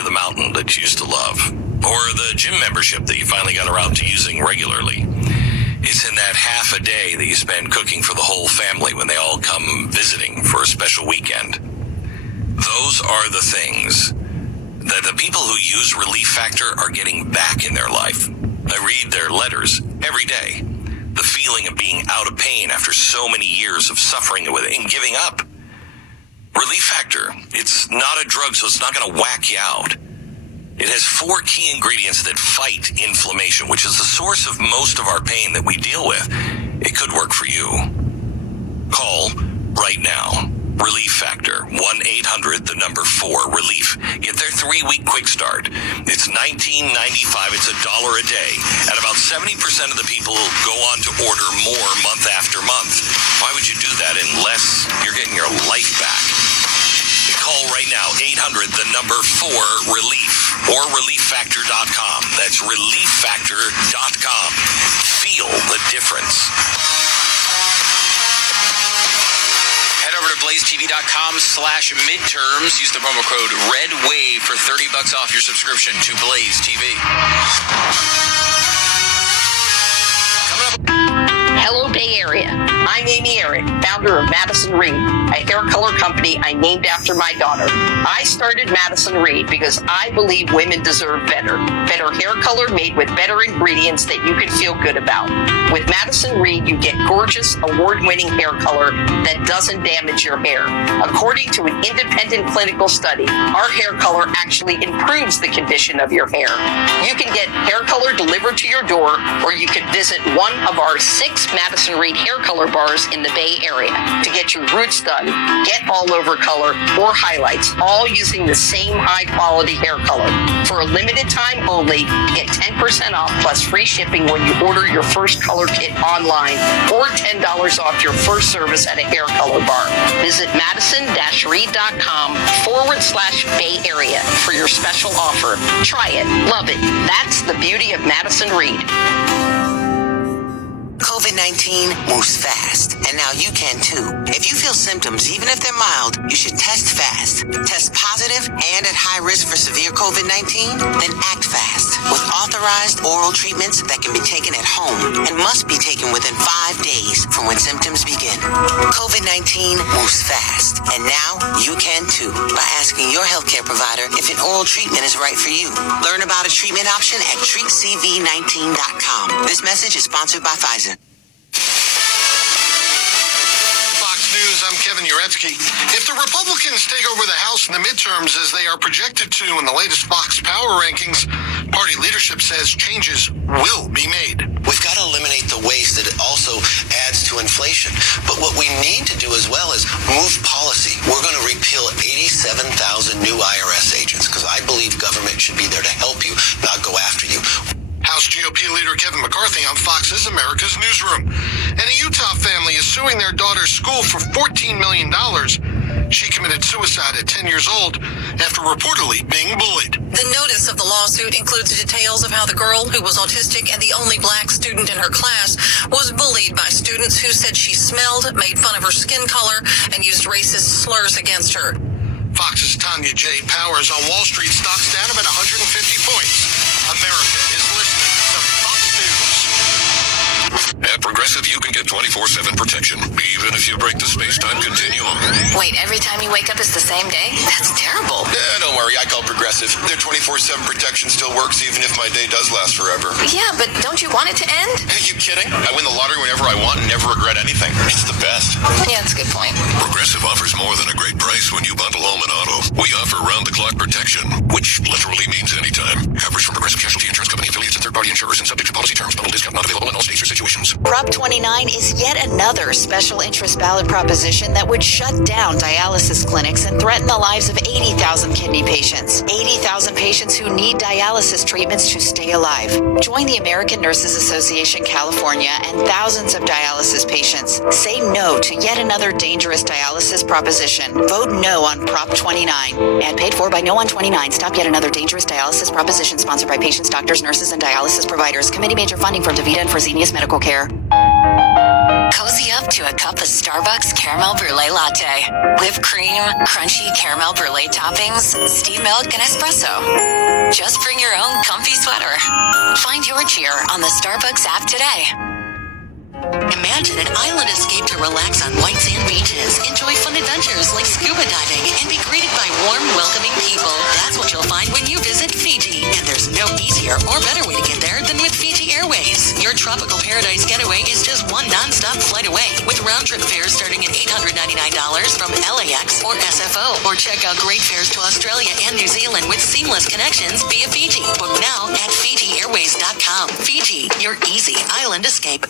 to the mountain that you used to love, or the gym membership that you finally got around to using regularly. It's in that half a day that you spend cooking for the whole family when they all come visiting for a special weekend. Those are the things that the people who use Relief Factor are getting back in their life. I read their letters every day. The feeling of being out of pain after so many years of suffering with it and giving up. Relief Factor, it's not a drug, so it's not going to whack you out. It has 4 key ingredients that fight inflammation, which is the source of most of our pain that we deal with. It could work for you. Call right now. Relief Factor, 1-800-4-RELIEF. Get their 3-week quick start. It's $19.95. It's $1 a day. And about 70% of the people go on to order more month after month. Why would you do that unless you're getting your life back? Call right now, 800-4-RELIEF or ReliefFactor.com. That's ReliefFactor.com. Feel the difference. Head over to BlazeTV.com/midterms. Use the promo code REDWAVE for $30 off your subscription to Blaze TV. Hello, Bay Area. I'm Amy Eric, founder of Madison Reed, a hair color company I named after my daughter. I started Madison Reed because I believe women deserve better. Better hair color made with better ingredients that you can feel good about. With Madison Reed, you get gorgeous, award-winning hair color that doesn't damage your hair. According to an independent clinical study, our hair color actually improves the condition of your hair. You can get hair color delivered to your door, or you can visit one of our 6 Madison Reed hair color bars in the Bay Area to get your roots done, get all over color, or highlights, all using the same high quality hair color. For a limited time only, get 10% off plus free shipping when you order your first color kit online, or $10 off your first service at a hair color bar. Visit madison-reed.com/Bay Area for your special offer. Try it. Love it. That's the beauty of Madison Reed. COVID-19 moves fast, and now you can too. If you feel symptoms, even if they're mild, you should test fast. Test positive and at high risk for severe COVID-19? Then act fast with authorized oral treatments that can be taken at home and must be taken within 5 days from when symptoms begin. COVID-19 moves fast, and now you can too by asking your healthcare provider if an oral treatment is right for you. Learn about a treatment option at treatcv19.com. This message is sponsored by Pfizer. News, I'm Kevin Uretsky. If the Republicans take over the House in the midterms as they are projected to in the latest Fox Power rankings, party leadership says changes will be made. We've got to eliminate the waste that it also adds to inflation. But what we need to do as well is move policy. We're going to repeal 87,000 new IRS agents because I believe government should be there to help you, not go after you. House GOP leader Kevin McCarthy on Fox's America's Newsroom. And a Utah family is suing their daughter's school for $14 million. She committed suicide at 10 years old after reportedly being bullied. The notice of the lawsuit includes details of how the girl, who was autistic and the only black student in her class, was bullied by students who said she smelled, made fun of her skin color, and used racist slurs against her. Fox's Tanya J. Powers on Wall Street. Stocks down about 150 points. America is listening to Fox News. At Progressive, you can get 24/7 protection, even if you break the space-time continuum. Wait, every time you wake up is the same day? That's terrible. Don't worry, I call Progressive. Their 24/7 protection still works even if my day does last forever. Yeah, but don't you want it to end? Are you kidding? I win the lottery whenever I want and never regret anything. It's the best. Yeah, that's a good point. Progressive offers more than a great price when you bundle home and auto. We offer round-the-clock protection, which literally means anytime. Coverage from Progressive Casualty Insurance Company, affiliates, and third-party insurers, and subject to policy terms. Bundle discount not available in all states or situations. Prop 29 is yet another special interest ballot proposition that would shut down dialysis clinics and threaten the lives of 80,000 kidney patients. 80,000 patients who need dialysis treatments to stay alive. Join the American Nurses Association California and thousands of dialysis patients. Say no to yet another dangerous dialysis proposition. Vote no on Prop 29. Ad paid for by No on 29. Stop yet another dangerous dialysis proposition, sponsored by patients, doctors, nurses, and dialysis providers. Committee major funding from DaVita and Fresenius Medical Care. Cozy up to a cup of Starbucks caramel brulee latte. Whipped cream, crunchy caramel brulee toppings, steamed milk, and espresso. Just bring your own comfy sweater. Find your cheer on the Starbucks app today. Imagine an island escape to relax on white sand beaches, enjoy fun adventures like scuba diving, and be greeted by warm, welcoming people. That's what you'll find when you visit Fiji. And there's no easier or better way to get there than with Fiji Airways. Your tropical paradise getaway is just one non-stop flight away, with round-trip fares starting at $899 from LAX or SFO. Or check out great fares to Australia and New Zealand with seamless connections via Fiji. Book now at FijiAirways.com. Fiji, your easy island escape.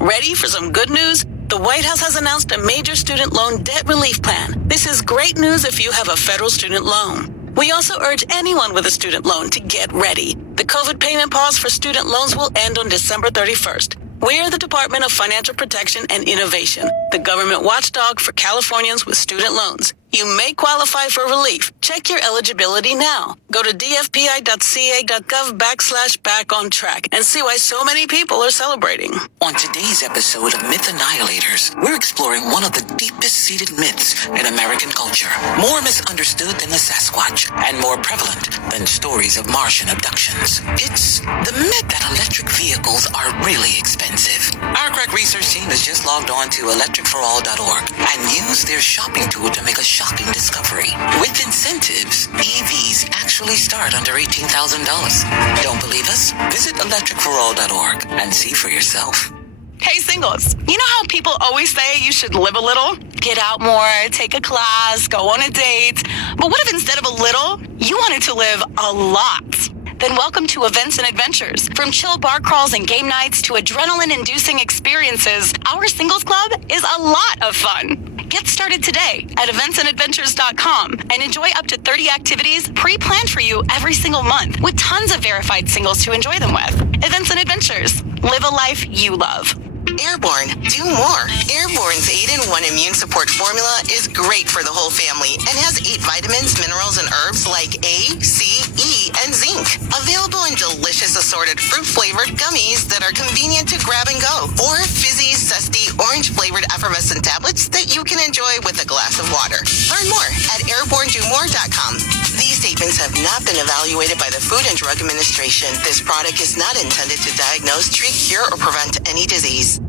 Ready for some good news? The White House has announced a major student loan debt relief plan. This is great news if you have a federal student loan. We also urge anyone with a student loan to get ready. The COVID payment pause for student loans will end on December 31st. We're the Department of Financial Protection and Innovation, the government watchdog for Californians with student loans. You may qualify for relief. Check your eligibility now. Go to dfpi.ca.gov/back-on-track and see why so many people are celebrating. On today's episode of Myth Annihilators, we're exploring one of the deepest-seated myths in American culture. More misunderstood than the Sasquatch and more prevalent than stories of Martian abductions. It's the myth that electric vehicles are really expensive. Our crack research team has just logged on to electricforall.org and used their shopping tool to make a shocking discovery. With incentives, EVs actually start under $18,000. Don't believe us? Visit electricforall.org and see for yourself. Hey, singles, you know how people always say you should live a little? Get out more, take a class, go on a date. But what if instead of a little, you wanted to live a lot? Then welcome to Events and Adventures. From chill bar crawls and game nights to adrenaline-inducing experiences, our singles club is a lot of fun. Get started today at eventsandadventures.com and enjoy up to 30 activities pre-planned for you every single month with tons of verified singles to enjoy them with. Events and Adventures. Live a life you love. Airborne, do more. Airborne's 8-in-1 immune support formula is great for the whole family and has 8 vitamins, minerals, and herbs like A, C, E, and zinc. Available in delicious assorted fruit-flavored gummies that are convenient to grab and go, or fizzy, zesty, orange-flavored effervescent tablets that you can enjoy with a glass of water. Learn more at airbornedomore.com. These statements have not been evaluated by the Food and Drug Administration. This product is not intended to diagnose, treat, cure, or prevent any disease.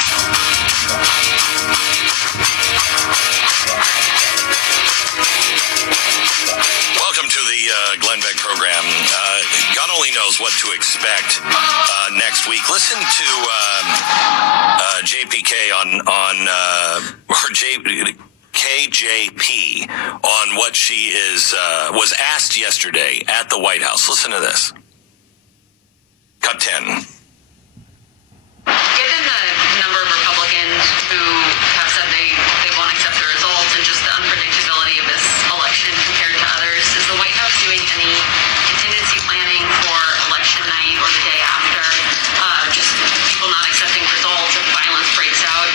Welcome to the Glenn Beck program. God only knows what to expect next week. Listen to JPK KJP on what she was asked yesterday at the White House. Listen to this. Cut 10. Given the number of Republicans who have said they won't accept the results and just the unpredictability of this election compared to others, is the White House doing any contingency planning for election night or the day after? Just people not accepting results if violence breaks out.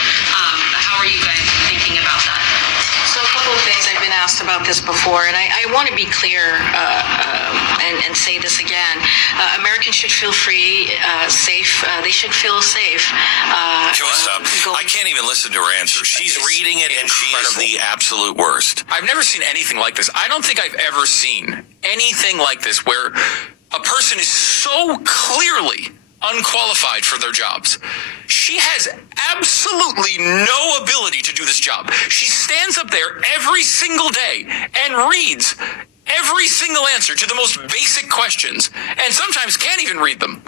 How are you guys thinking about that? So a couple of things. I've been asked about this before, and I want to be clear and say this again. Americans should feel free, safe. They should feel safe. Can we stop? I can't even listen to her answer. She's reading it, and she is the absolute worst. I've never seen anything like this. I don't think I've ever seen anything like this where a person is so clearly unqualified for their jobs. She has absolutely no ability to do this job. She stands up there every single day and reads every single answer to the most basic questions, and sometimes can't even read them.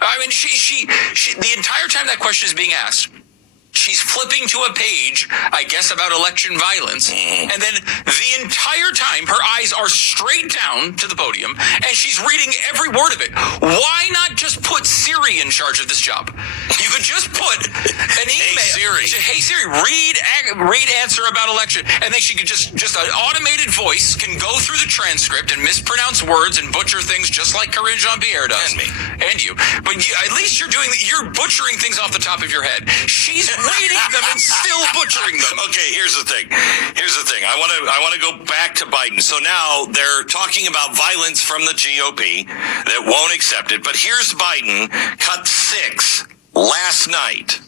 I mean, she the entire time that question is being asked, she's flipping to a page, I guess, about election violence. And then the entire time, her eyes are straight down to the podium, and she's reading every word of it. Why not just put Siri in charge of this job? You could just put an email. Hey Siri, read answer about election. And then she could just an automated voice can go through the transcript and mispronounce words and butcher things just like Corinne Jean-Pierre does. And me. And you. But at least you're butchering things off the top of your head. She's reading them and still butchering them. Okay, here's the thing. I want to go back to Biden. So now they're talking about violence from the GOP that won't accept it. But here's Biden, cut 6, last night